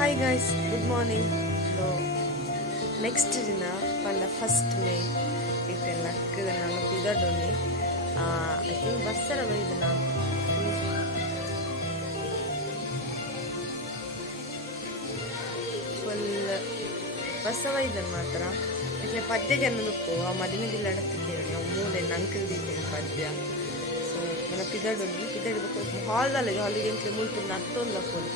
Hi guys, good morning. So next ದಿನ ಪಂಡ first May ಇತ್ತೆ ನಕ್ಕದ ನಾನು ಪಿದಡೊನಿ ಐ ಥಿಂಕ್ ಬಸ್ಸರ ಬೈದನ ಫುಲ್ ಬಸ್ಸ ಬೈದನ್ ಮಾತ್ರ ಇಟ್ಲೆ ಪದ್ಯ ಜನದಕ್ಕೂ ಆ ಮದಿಮೆದಿಲ್ಲ ಅಡಕ್ಕೆ ಕೇಳಿ ಅವು ಮೂಲೆ ನಂಕಲ್ದಿದ್ದೇನೆ ಪದ್ಯ. ಸೊ ನನ್ನ ಪಿದಡೊನಿ ಪಿದಡ್ಬೇಕು ಹಾಲಿಗೆ ಇಂಟ್ಲೆ ಮುಲ್ತು ನತ್ತೊಂದು ಫುಲ್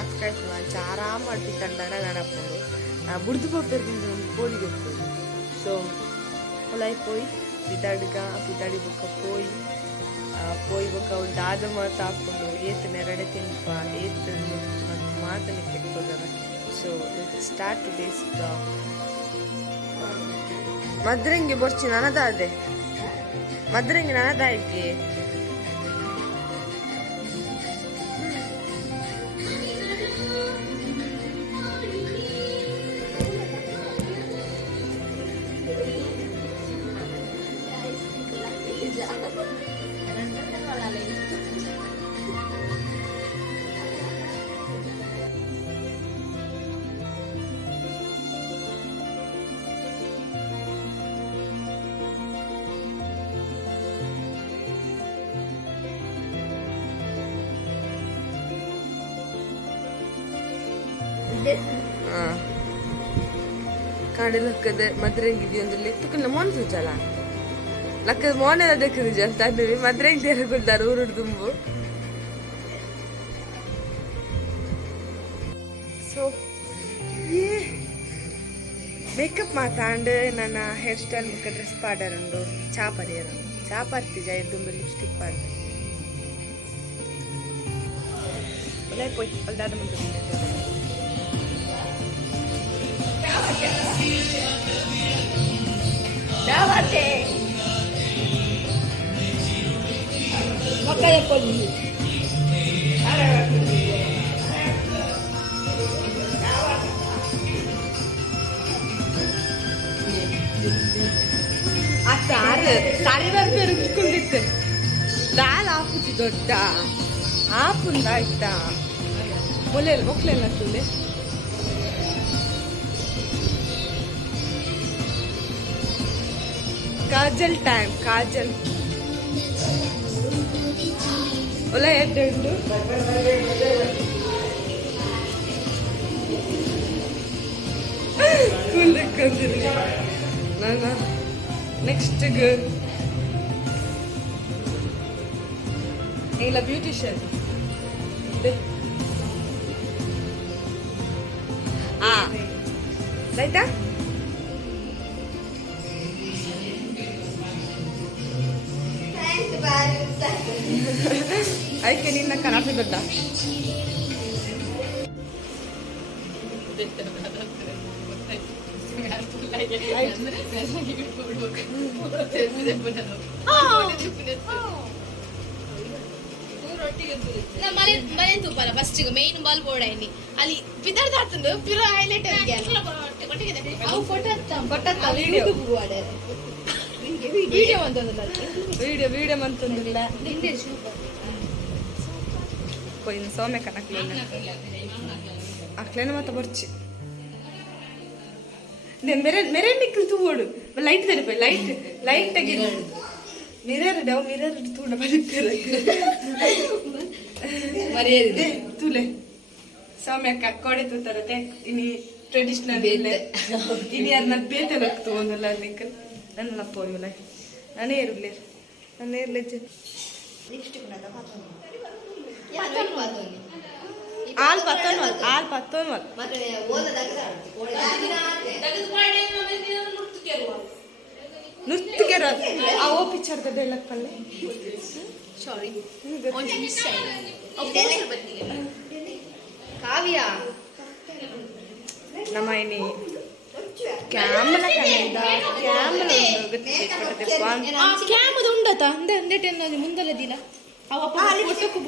ಅಕ್ಕ ಕಾಯ್ತು ನಾನು ಆರಾಮ ಮಾಡಿ ತಂಡಣ ನಡಕೊಂಡು ಬುಡ್ದು ಹೋಗ್ತಿರ್ತೀನಿ ಒಂದು ಕೋಳಿಗೆ ಹೋಗ್ತದೆ. ಸೊ ಹೊಲಾಯಿ ಪೋಯಿ ಪಿದಾಡಿ ಬೊಕ್ಕ ಪೋಯಿ ಬೊಕ್ಕ ಅವ್ಳು ದಾದ ಮಾತು ಹಾಕೊಂಡು ಏತು ನೆರಡೆ ತಿನ್ಪ ಏತು ಮಾತನ್ನು ಕೆಟ್ಕೋದಲ್ಲ. So start today's blog. ಮದ್ರಂಗಿ ಬರ್ಚಿ ನನದಾದೆ ಮದ್ರಂಗಿ ನನದಾಯ್ಕೆ ಕಾಡೆ ಲಕ್ಕದ ಮದ್ರಂಗಿದಿ ಒಂದು ಲೆಕ್ಕಲ್ಲ ಮೋನ್ ಸುಜಲ ಲಕ್ಕದ ಮೋನೆಲ್ಲ ದಕ್ಕದು ಜಾಸ್ತಿ ಆಗ್ತದೆ ಮದ್ರಂಗಿ ತೆರಗೊಳ್ತಾರೆ ಊರುಡು ತುಂಬು. ಸೊ ಮೇಕಪ್ ಮಾತಾಂಡು ನನ್ನ ಹೇರ್ ಸ್ಟೈಲ್ ಮುಖ ಡ್ರೆಸ್ ಪಾಡರಂಡು ಚಾಪರ್ತಿ ಜೈ ತುಂಬ ಲಿಪ್ಸ್ಟಿಕ್ ಪಾಡ್ದು ಒಳ್ಳೆ ಪೋಯ್ ಒಳ್ದಾದ ಮುಂದೆ ಸಾರಿ ಬರ್ಬೇಕು ಇಟ್ಕೊಂಡಿತ್ತು ದಾಲ್ ಹಾಕುತ್ತಿ ದೊಡ್ಡ ಆಪುಂದ ಆಯ್ತಾ ಮೊಕ್ಲೆಲ್ಲ ತುಲೆ ಕಾಜಲ್ ಟೈಮ್ ಕಾಜಲ್ ಒಳ್ಳೆ ಎಡ್ಡು ನನ್ನ ನೆಕ್ಸ್ಟ್ ಇಲ್ಲ ಬ್ಯೂಟಿಷಿಯನ್ ಆಯ್ತಾ ಅದಕ್ಕೆ ನಿನ್ನ ಕನಪಿ ದೊಡ್ಡ ಮನೆ ತೂಪಲ್ಲ first main ball board any ಅಲ್ಲಿ ಪಿದಾರ್ದ ಹಾತಂದು ಪಿರೋ ಹೈಲೈಟ್ ವಿಡಿಯೋ ಮಂತಂದಿಲ್ಲ ಕೊಯ್ದು ಸೌಮ್ಯ ಅಕ್ಲೇನ ಮತ್ತೆ ಬರ್ಚಿ ಮೆರೆ ನಿಕ್ಕಲು ತೂಡು ಲೈಟ್ ತರಿಪ ಲೈಟ್ ತೆಗಿದು ಮಿರರ್ ತೂಡ ಮರ್ಯಾದೆ ತೂಲೆ ಸೌಮ್ಯಕ್ಕ ಕೊಡೆ ತೂತಾರತೆ ಇನಿ ಟ್ರೆಡಿಷನಲ್ ಇನಿ ಅದನ್ನ ಬೇತಲ್ಲ ತಗೊಂಡಲ್ಲ ನಿಕ್ಕಲ್ ನನ್ನ ಪೋಯಿಲ್ಲ ನಾನೇ ಇರಲಿ ಆಲ್ ಪತ್ತೋನ್ ನುರ್ತಿಗೆರ ಆ ಪಿಕ್ಚರ್ ಡೈಲಾಗ್ ಸಾರಿ ಕಾವ್ಯ ನಮ್ಮ ಇನಿ ಕ್ಯಾಮರಾ ఉండతా ముందలదిన ಲಿಪ್ಸ್ಟಿಕ್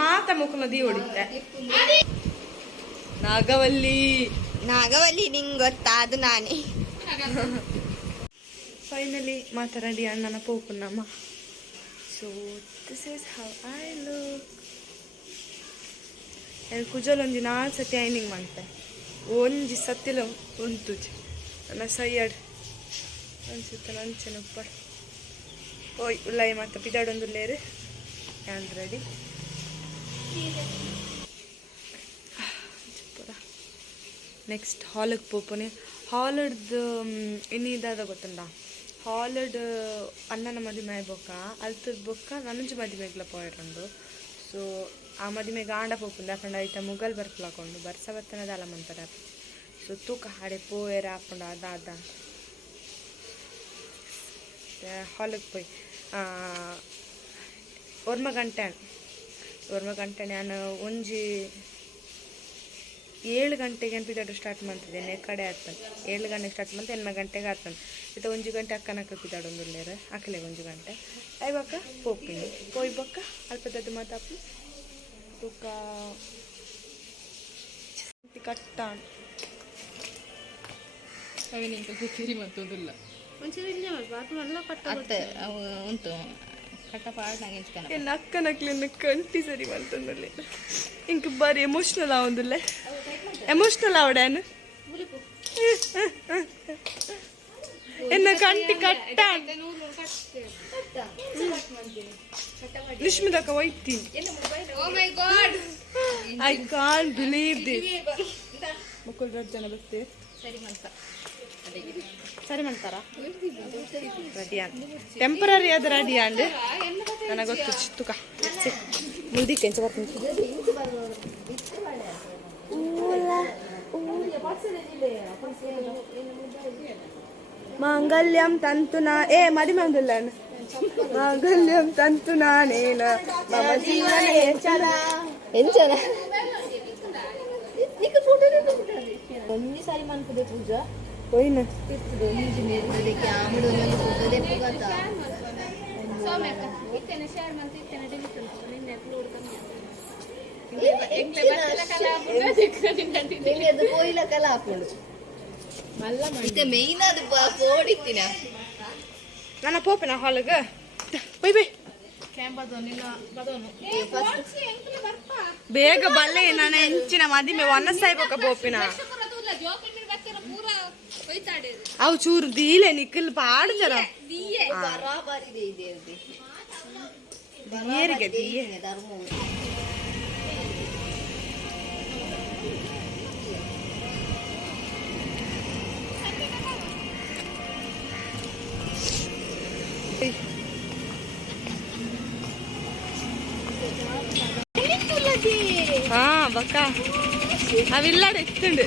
ಮಾತ ಮುಖನ ದಿ ಹೊಡಿತೆ ನಾಗವಲ್ಲಿ ನಿಂಗೆ ಗೊತ್ತಾ ಅದು ನಾನೇ ಫೈನಲಿ ಮಾತಾಡಿ ಅಣ್ಣನ ಪೋಪು ನಮ್ಮ. So this is how I look. ಕುಜಲೊಂಜಿ 4 ಸತಿ ಐನಿಂಗ್ ಮಾಡ್ತೆ ಒಂಜಿ ಸತ್ತಿಲ ಉಂತುಜಿ ನನ್ನ ಸೈಯಡ್ ಅನ್ಸುತ್ತೆ ನಂಚೆನ ಉಪ್ಪರ್ ಓಯ್ ಉಳ್ಳಾಯಿ ಮತ್ತು ಪಿದಾಡೊಂದು ಲೇರು ಹ್ಯಾಂಡ್ ರೆಡಿ ನೆಕ್ಸ್ಟ್ ಹಾಲಿಗೆ ಪೋಪನೆ ಹಾಲಡ್ದು ಇನ್ನಿದಾದ ಗೊತ್ತುಂಡ ಹಾಲಡ್ ಅಣ್ಣನ ಮದುವೆ ಬೊಕ್ಕ ಅಲ್ತದ ಬೊಕ್ಕ ನನಂಜು ಮದುವೆಗ್ಲ ಪೋಯರಂಡು ಸೊ ಆ ಮದುವೆಗೆ ಆಂಡ ಪೋಪುಂಡು ಯಾಕಂಡ ಐತ ಮುಗಲ್ ಬರ್ಪಲಾಕೊಂಡು ಬರ್ಸವತ್ತನದ ಅಲಮಂತರ ಸೊ ತೂಕ ಹಾಡೆ ಪೋಯರ ಹಾಕೊಂಡು ಅದ ಹಾಲಿಗೆ ಪೋಯ್ ಒರ್ಮ ಗಂಟೆ ನಾನು ಒಂಜಿ 7 ಗಂಟೆಗೆ ಪಿದಾಡು ಸ್ಟಾರ್ಟ್ ಮಾಡ್ತಿದ್ದೇನೆ ಕಡೆ ಆಗ್ತಾನೆ 7 ಗಂಟೆಗೆ ಸ್ಟಾರ್ಟ್ ಮಾಡ್ತೆ 8 ಗಂಟೆಗೆ ಆಗ್ತಾನೆ ಇದು 1 ಗಂಟೆ ಅಕ್ಕನಕ್ಕ ಪಿದಾಡು ಒಂದಿಲ್ಲೇರ ಅಕ್ಕಲೆ 1 ಗಂಟೆ ಐಬಕ್ಕ ಪೋಪಿನಿ ಪೋಯ್ಬಕ್ಕ ಅಲ್ಪದದ್ದು ಮಾತಾಪು ತೂಕ ಕಟ್ಟಾಣ ಮತ್ತೊಂದಿಲ್ಲ ಉಂಟು ಅಕ್ಕನಕ್ಲಿನ ಕಂಟಿ ಸರಿ ಮಾಡ್ತಂದಲ್ಲಿ ಇಂಕ ಬಾರಿ ಎಮೋಷನಲ್ ಆವಂದಿಲ್ಲ ಎಮೋಷನಲ್ ಆವಡೇನು ಎನ್ನ ಕಂಟಿ ಕಟ್ಟ ನಿಶ್ಮಿದಕ್ಕ ಒಯ್ತೀನಿ ಐ ಕಾಂಟ್ ಬಿಲೀವ್ ದಿಸ್ ಮಕ್ಕಳು 2 ಜನ ಬರ್ತೀವಿ ಸರಿ ಮಾಡ್ತಾರಾ ರೆಡಿ ಅಂಡ್ ಟೆಂಪರರಿ ಅದು ರೆಡಿ ಅಂಡ್ ನನಗೆ ಗೊತ್ತು ತುಕ ಮುಲ್ದಿ ಕೆಂಚ ಬರ್ತೀನಿ ಮಾಂಗಲ್ಯಂ ತಂತು ಮದಿಮೆ ಒಂದಿಲ್ಲ ಮಾಂಗಲ್ಯಂ ತಂತು ನಾನೇನ ಮಮ ಜೀವನೇ ಚಲ ಎಂಚನ ನಿಕ್ಕ ಫೋಟೋ ಒಮ್ಮೆ ಸಾರಿ ಮಾಡ್ತದೆ ಪೂಜಾ ಹೋಯ್ನ ನನ್ನ ಪೋಪಿನ ಹಾಲಿಗೆ ಬೈ ಬೈ ಬೇಗ ಬಲ್ಲೆ ನನ್ನ ಹೆಂಚಿನ ಮದಿಮೆ ಒನ್ನ ಸಾಯ್ಬೇಕ ಪೋಪಿನ ಅವು ಚೂರು ದೀಲೆ ನಿಕ್ಕಲ್ ಪಾಡು ಜರ ದಿಯರಿಗೆ ದಿಯೆ ಬಕ್ಕ ಅವಿಲ್ಲಾಡ ಎತ್ತುಂಡು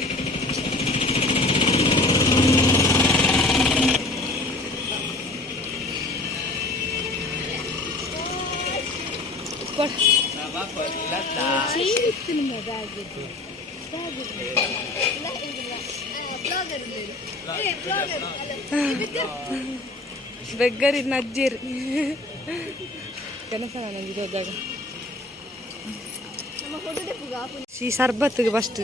ಬೆಗ್ಗರಿ ನಜ್ಜಿರ್ ಕೆಲಸ ನನಗೆ ಹೋದಾಗ ಈ ಸರ್ಬತ್ತಿಗೆ ಫಸ್ಟ್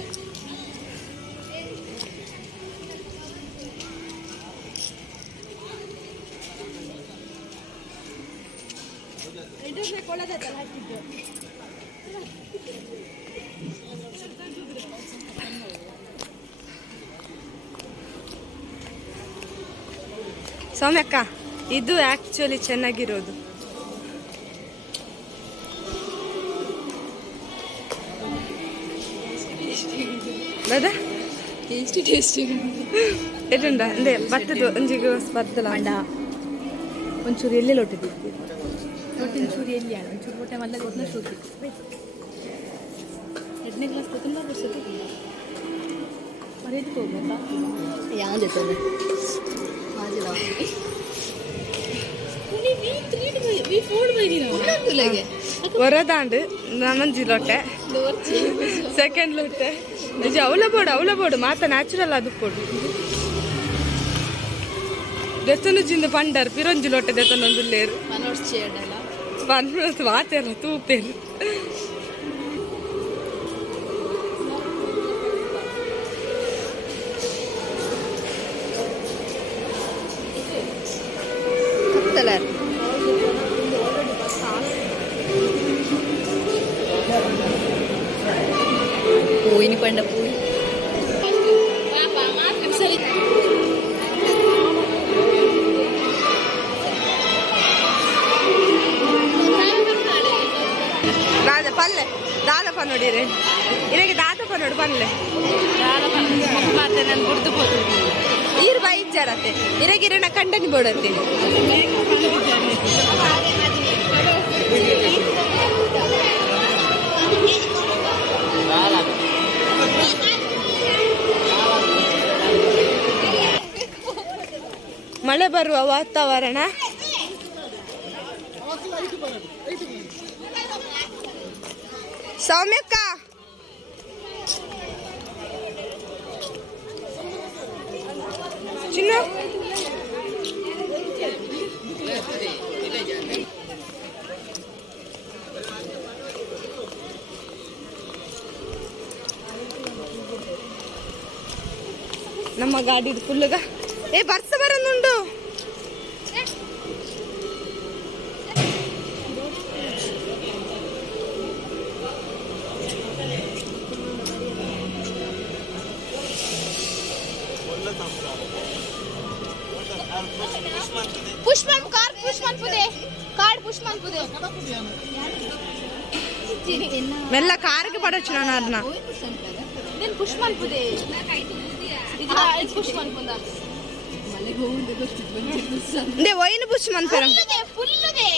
ಸೌಮ್ಯಕ್ಕ ಇದು ಆಕ್ಚುಲಿ ಚೆನ್ನಾಗಿರೋದು ದಾದಾ ಟೇಸ್ಟಿ ಎಟ್ಟುಂಡ ಅಂದೆ ಭತ್ತದ ಒಂಜಿಗೆ ಸ್ಪರ್ಧಲ ಅಂಡ ಒಂಚೂರು ಎಲ್ಲಿ ಲೊಟ್ಟಿದ್ದು ಒಂಚೂರು ಎಲ್ಲಿ ಒಂಚೂರು ಹೊಟ್ಟೆ ಮಲ್ಲ ಗೊತ್ತಿನ ಶೋಧಿ 2ನೇ ಕ್ಲಾಸ್ ತುಂಬ ಬರ್ಸೋದು ಮರೆಯದು ಹೋಗ್ಬೇಕಾ ಯಾವ್ದು ವರದಾಂಡು ನನ್ನೊಂಜಿ ಲೊಟ್ಟೆ ಸೆಕೆಂಡ್ ಲೊಟ್ಟೆ ನಿಜ ಅವಲ ಬೋಡು ಮಾತ ನ್ಯಾಚುರಲ್ ಅದು ಕೊಡು ದೆತ್ತನುಜಿಂದ ಪಂಡರ್ ಪಿರೊಂಜಿ ಲೊಟ್ಟೆ ದೆತ್ತನೊಂದು ಲೇರು ಮಾತೆಲ್ಲ ತೂಪೇರು പോയിന് പണ്ട പോയി ಸರಿ ಪಲ್ಲೆ ದಾದ ಪನ್ನೋಡಿರಿ ಇರಗೆ ದಾದ ಪನ್ನೋಡು ಪಲ್ಲೆ ಮತ್ತೆ ನಾನು ಗುರ್ತು ಹೋದು ಈರು ಬಾಯಿ ಇಚ್ಚಾರತ್ತೆ ಇರಗಿರಣ ಕಂಡನಿ ಬೋಡತ್ತೆ ಮಳೆ ಬರುವ ವಾತಾವರಣ. ಸೌಮ್ಯಕ್ಕ ಚಿನ್ನ ನಮ್ಮ ಗಾಡಿ ಫುಲ್ಗ ಬರ್ಸ ಬರೋದುಂಡು पुष्पन कार पुष्पन पुदे कार्ड पुष्पन पुदे మెల్ల కారుకి పడొచ్చు నాన్న అన్న నేను పుష్పన్ పుదే ఇది పుష్పన్ పుందా దే పోయిన పుష్పన్ పేరు ఫుల్లుదే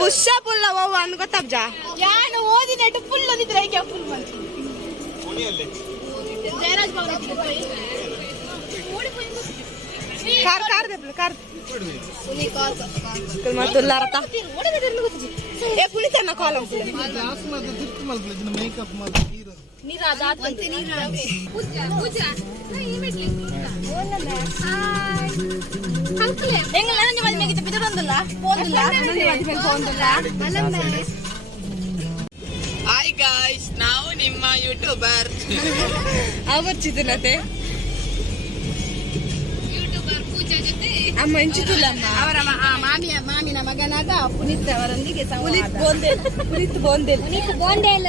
పుష్ప పుల్ల ఓ అనుకో తబ్జా ಯಾನು ಓದಿನಟ್ಟು ಫುಲ್ ಓದಿದ್ರೆ ಐಕೆ ಫುಲ್ ಮಂತ್ ಜಯರಾಜ್ ಬಾಬು ಕಾರ್ ಕಾರ್ ದೆ ಕಾರ್ ಉನಿ ಕಾರ್ ಮತ್ತುಲ್ಲಾರತ ಏ ಪುಳಿತನ ಕಾಲಂ ಗ್ಲಾಸ್ ಮತ್ತೆ ತಿರ್ತು ಮಲ್ಪಲೆ ಇದನ್ನ ಮೇಕಪ್ ಮಾಡಿ ನೀರಾ ದಾತ್ ಅಂತೆ ನೀರಾ ಪೂಜಾ ಪೂಜಾ ಈ ಮೆಟ್ಲಿ ಹಾಯ್ ಅಂಕಲ್ ಎಂಗಲ ನನ್ನ ಮದುವೆಗೆ ಬಿದರೊಂದಲ್ಲ ಪೋಂದಲ್ಲ ನನ್ನ ಮದುವೆಗೆ ಪೋಂದಲ್ಲ ಅಲ್ಲಮ್ಮ ಹಾಯ್ ಗಾಯ್ಸ್ ನಾವು ನಿಮ್ಮ ಯೂಟ್ಯೂಬರ್ ಆವರ್ಚಿತನತೆ ಯೂಟ್ಯೂಬರ್ ಪೂಜಾ ಜೊತೆ ಅಮ್ಮ ಎಂಚಿತುಲಮ್ಮ ಅವರ ಮಾಮಿನ ಮಗನಾದ ಪುನೀತ್ ಅವರೊಂದಿಗೆ ಪುನೀತ್ ಬೋಂದೇಲ್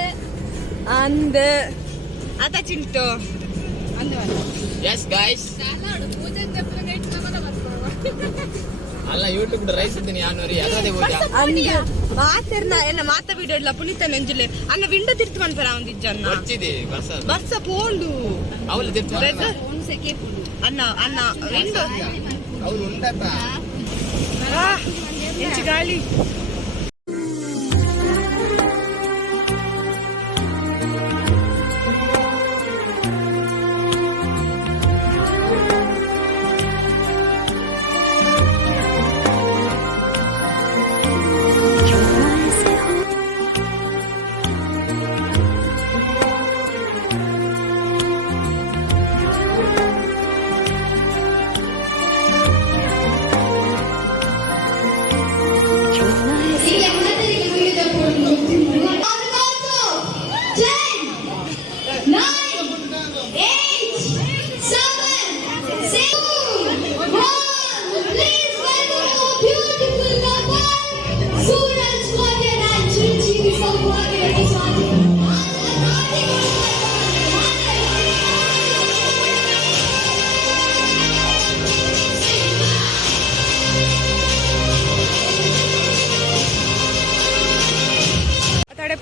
ಅಂದ ಆತ ಚಿಂಟು ಎಸ್ ಗಾಯ್ಸ್ ಅಲ್ಲ ಯೂಟ್ಯೂಬ್ ರೈಸ್ ಇದ್ದೀನಿ ಯಾನೂರಿ ಅದೇ ಹೋಗ್ಯಾ ಅಂದ ಮಾತೆರ್ನ ಎಲ್ಲ ಮಾತ ವಿಡಿಯೋ ಇಲ್ಲ ಪುನೀತ ನೆಂಜುಲೆ ಅನ್ನ ವಿಂಡೋ ತಿರ್ತು ಮನ್ಪರ ಒಂದಿಜ್ಜನ್ನ వచ్చిది ಬಸ್ಸ ಪೋಂಡು ಅವಳು ತಿರ್ತು ಅನ್ನ ಅನ್ನ ವಿಂಡೋ ಅವಳು ಉಂಟಪ್ಪ ಎಂಚು ಗಾಳಿ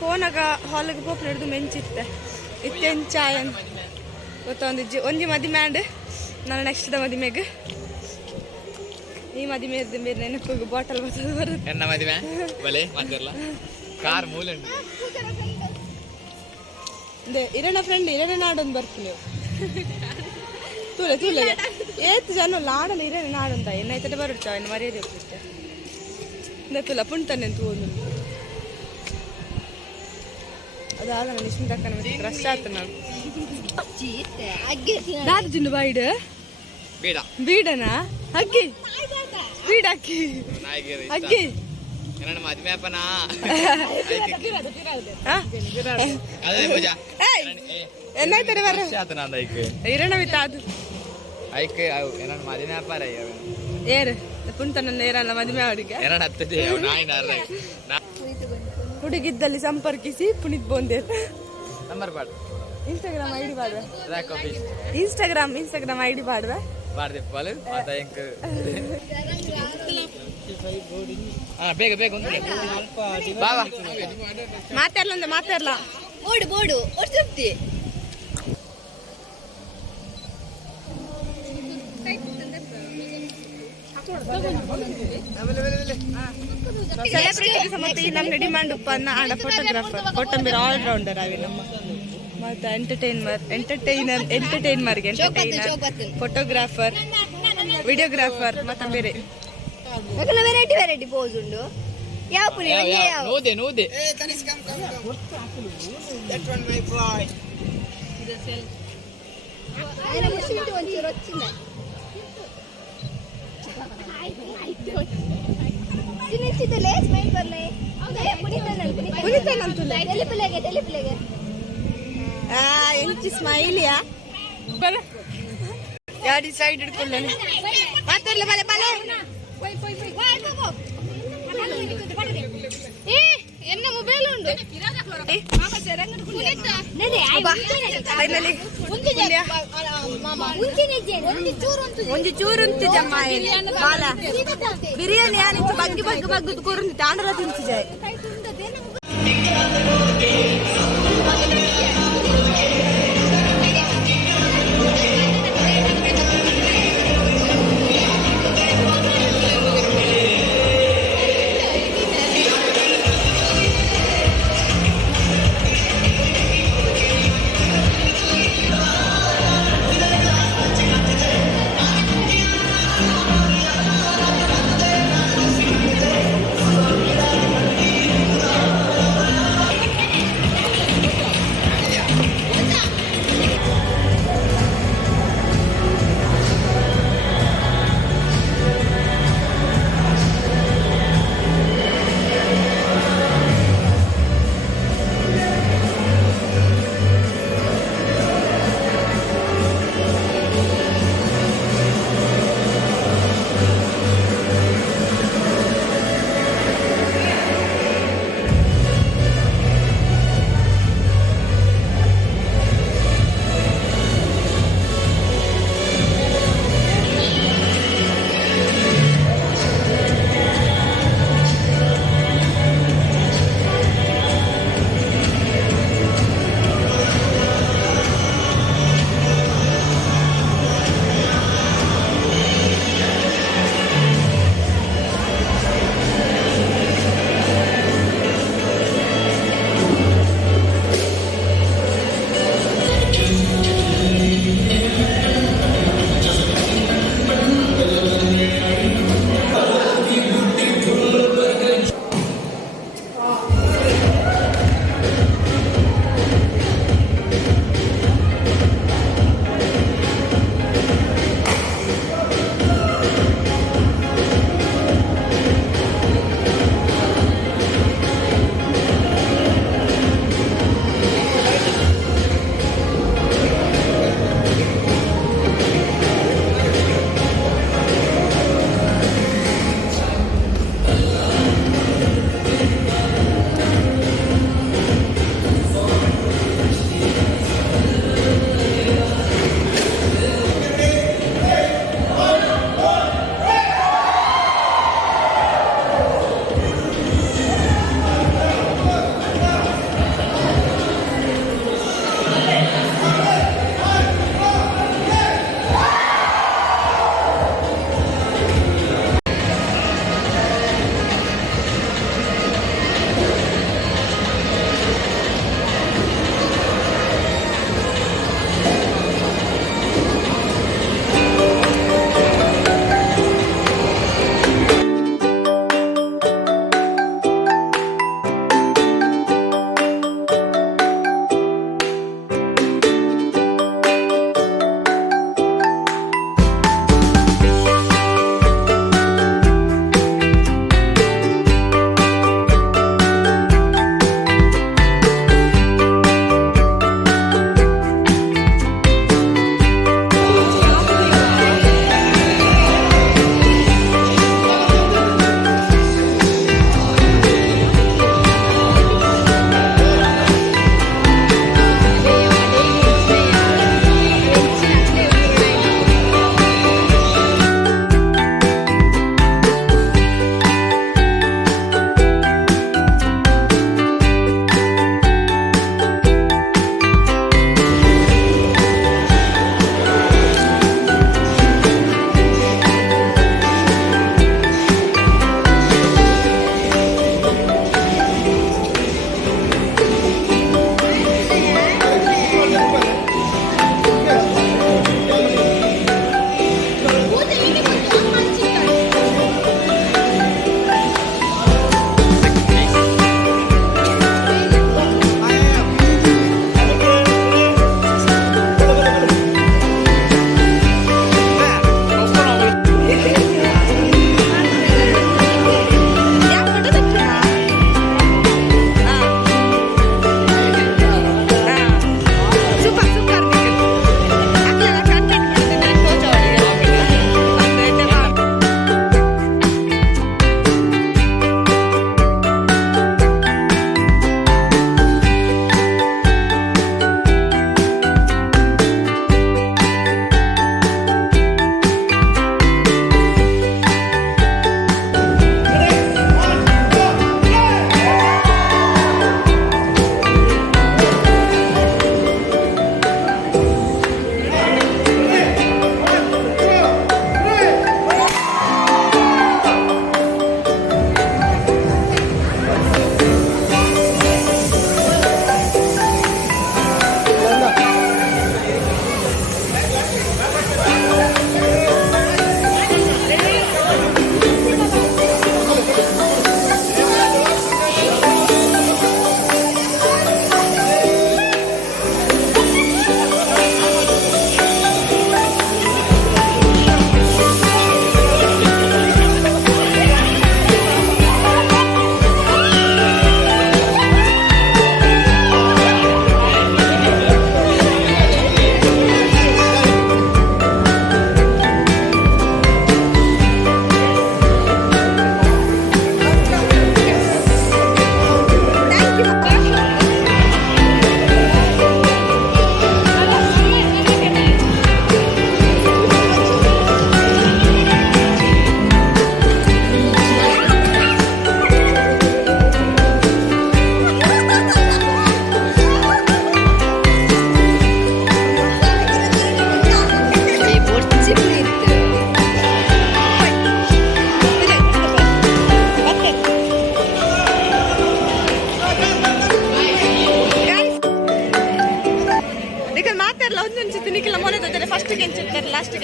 ಪೋನಾಗ ಹಾಲಿಗೆ ಪೋಪ್ ನಡೆದು ಮೆಂಚಿತ್ತೆ ಇತ್ತೆಂಚಾಯ ಗೊತ್ತೊಂದು ಒಂಜಿ ಮದಿ ಮ್ಯಾಂಡ್ ನಾನು ನೆಕ್ಸ್ಟ್ ಮದಿಮೆಗೆ ಈ ಮದಿಮೆ ಬೇರೆ ನೆನಪಿಗೆ ಬಾಟಲ್ ಬರ್ತದೆ ಎನ್ನ ಮದಿಮೆ ಬಲೆ ಮಾತಾರಲ್ಲ ಕಾರ್ ಮೂಲೆ ಇರಣ ಫ್ರೆಂಡ್ ಇರಣ ನಾಡೊಂದು ಬರ್ತು ನೀವು ತೂಲೆ ತೂಲೆ ಏತ್ ಜನ ಲಾಡಲ್ಲ ಇರಣ ನಾಡೊಂದ ಎನ್ನೈತೆ ಬರುತ್ತ ಇನ್ನು ಮರ್ಯಾದೆ ಹೋಗ್ತಿತ್ತೆ ತುಲ ಪುಣ್ತಾನೆ ಅಂತ ಒಂದು ಅದಾದ ನಾನು ಇಷ್ಟ ತಕ್ಕ ರಶ್ ಆಯ್ತು ನಾನು ದಾರ್ಜಿನ ಬೈಡ್ ಬೇಡ ಬೀಡನಾ ಅಕ್ಕಿ ಬೀಡಕ್ಕಿ ಅಕ್ಕಿ ನನ್ನ ಮದುವೆ ಅಪ್ಪನಾ ಅದೇ ಪೂಜಾ ಎನ್ನಾಯ್ತಾರೆ ಬರ ಇರಣ ಬಿತ್ತ ಅದು ಐಕೆ ನನ್ನ ಮದುವೆ ಅಪ್ಪಾರ ಏರು ಪುಣ್ತ ನನ್ನ ಏರಲ್ಲ ಮದುವೆ ಅವರಿಗೆ ಎರಡು ಹತ್ತದೆ ನಾಯಿ ಹುಡುಗಿದ್ದಲ್ಲಿ ಸಂಪರ್ಕಿಸಿ ಪುನೀತ್ ಬೋಂದೇಲ್. ನಂಬರ್ ಬಾಡ್ ಇನ್ಸ್ಟಾಗ್ರಾಮ್ ಐಡಿ ಬಾಡ್ವೆ. ರಾಕ್ ಆಫೀಸ್ ಇನ್ಸ್ಟಾಗ್ರಾಮ್ ಐಡಿ ಬಾಡ್ವೆ. ಬಾರ್ದೆ ಪಾಲು ಮಾತಾ ಎಂಕ್ ಬೇಗ ಬೇಗ ಒಂದು ಬಾವಾ ಮಾತಾಡ್ಲ ಬೋಡು ಒಡ್ತಿ ಸೆಲೆಬ್ರಿಟಿ ಮತ್ತೆ ನಮ್ಮ ಡಿಮಾಂಡ್ ಉಪ್ಪನ್ನ ಆಡ ಫೋಟೋಗ್ರಾಫರ್ ಕೊಟ್ಟಂಬಿರ ಆಲ್ ರೌಂಡರ್ ಅವಿ ನಮ್ಮ ಮತ್ತೆ ಎಂಟರ್ಟೈನರ್ಗೆ ಫೋಟೋಗ್ರಾಫರ್ ವಿಡಿಯೋಗ್ರಾಫರ್ ಮತ್ತೆ ಬೇರೆ ವೆರೈಟಿ ಪೋಸ್ ಉಂಡು ಯಾವ ಪುರಿ ನೋದೆ ಎಂಚಿ ಸ್ಮೈಲಿಯಾ ಗಾಡಿ ಸೈಡ್ ಹಿಡ್ಕೊಳ್ಳ ಮಾತಾಡ್ಲ ಬಲೆ ಬಲೆ ಎನ್ನ ಮೊಬೈಲ್ ಉಂಡು ಒಂಜಿ ಚೂರುಂತಿ ಜಮ್ಮಾಯಿ ಬಾಲ ಬಿರಿಯಾನಿ ಯಾನಿತ್ತು ಬಗ್ಗಿ ಕೂರುಂತಿ ತಾಂಡ್ರ ತಿಂಚಿಜಾಯ್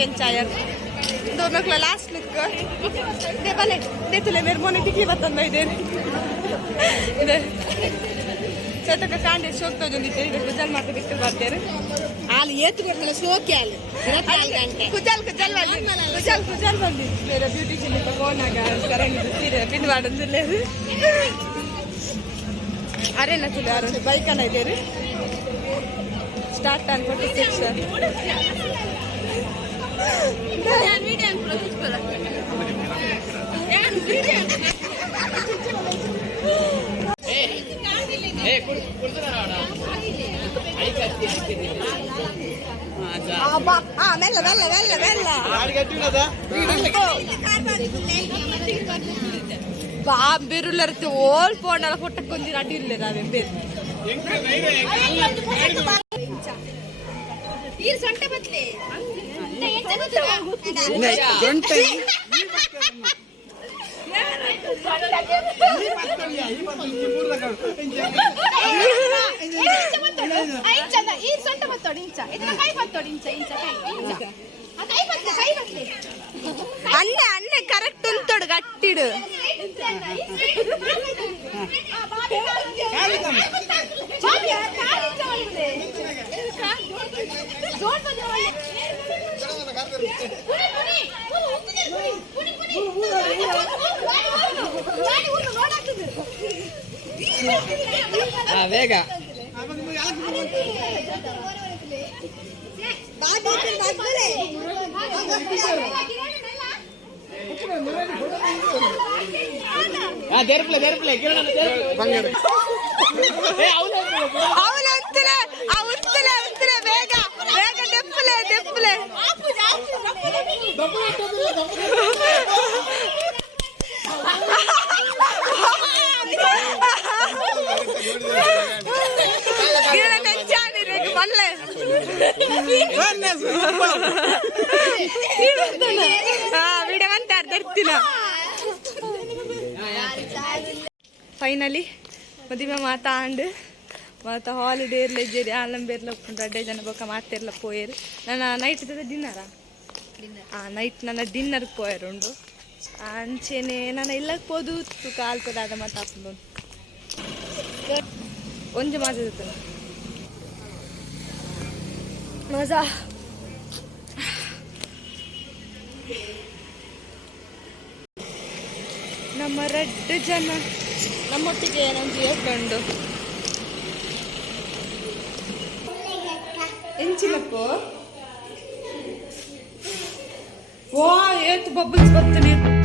ಎಂಚಾಯರ್ ಮಕ್ಕಳ ಲಾಸ್ಟ್ ಲುಕ್ ದೇ ಬಲೆ ದೇತಲೆ ಮೇರೆ ಮೊನ್ನೆ ಟಿಕ್ಲಿ ಬತ್ತಂದ ಇದೇನೆ ಇದೆ ಚಟಕ ಕಾಂಡೆ ಸೋಗ್ತೋದಿದ್ದೆ ಈಗ ಕುಜಲ್ ಮಾತು ಬಿಟ್ಟು ಬರ್ತಾರೆ ಅಲ್ಲಿ ಏತು ಬರ್ತಲ್ಲ ಸೋಕೆ ಅಲ್ಲಿ ಕುಜಲ್ ಬಂದಿ ಬೇರೆ ಬ್ಯೂಟಿಷಿಯನ್ ಇಪ್ಪ ಫೋನಾಗ ಕರಂಗಿದ್ದು ಸೀರೆ ಪಿನ್ ಮಾಡೋದಿಲ್ಲ ಅರೇನ ತುಳು ಬೈಕನ್ನ ಇದ್ದೇರಿ ಸ್ಟಾರ್ಟ್ ಅನ್ಕೊಟ್ಟು ಸಿಕ್ಸ್ ಮೆಲ್ಲ ಮೆಲ್ಲ ಮೆಲ್ಲ ಮೆಲ್ಲ ಬಾ ಬಿರುಲರ್ತಿ ಓಲ್ ಪೋಂಡಲ ಕೊಟ್ಟಕ್ಕೊಂದಿರ ಅಡ್ಡಿಲ್ಲ ನಾವೇ ಬೇರೆ ಸೊಂಟ ಬತ್ಲೆ ಅನ್ನೆ ಅನ್ನೆ ಕರೆಕ್ಟ್ ಉಂಟೋಡು ಗಟ್ಟಿಡು ಬೇಗ ತೆರಪ್ಲೆ ಕಿರಣ ಅವಲಂತಲೆ ಬೇಗ ಬೇಗ ದೆಪ್ಪಲೆ ವಿಡಿಯೋ ಅಂತಾರೆ ತರ್ತೀನ ಫೈನಲಿ ಮದುವೆ ಮಾತಾಂಡು ಮತ್ತು ಹಾಲಿಡೇ ಇರ್ಲಿದ್ದೀರಿ ಆಲಂಬೇರ್ಲ ಅಡ್ಡೇ ಜನ ಬೊಕ್ಕ ಮಾತಿರ್ಲ ಪೋಯರು ನನ್ನ ನೈಟ್ ಡಿನ್ನರಾ ನೈಟ್ ನನ್ನ ಡಿನ್ನರ್ ಪೋಯರುಂಡು ಅಂಚೆನೆ ನಾನು ಇಲ್ಲಕ್ಕೆ ಪೋದು ಕಾಲ್ಪದಾದ ಮಾತಾಡ್ಕೊಂಡು ಒಂಜು ಮಾತಾಡ್ತಾನೆ ಮಜಾ ನಮ್ಮ ರೆಡ್ ಜನ ನಮ್ಮೊಟ್ಟಿಗೆ ನಂಗೆ ಕಂಡು ಎಂಚಿನಪ್ಪು ವಾ ಏತ್ ಬಬಲ್ಸ್ ಬರ್ತಾನೆ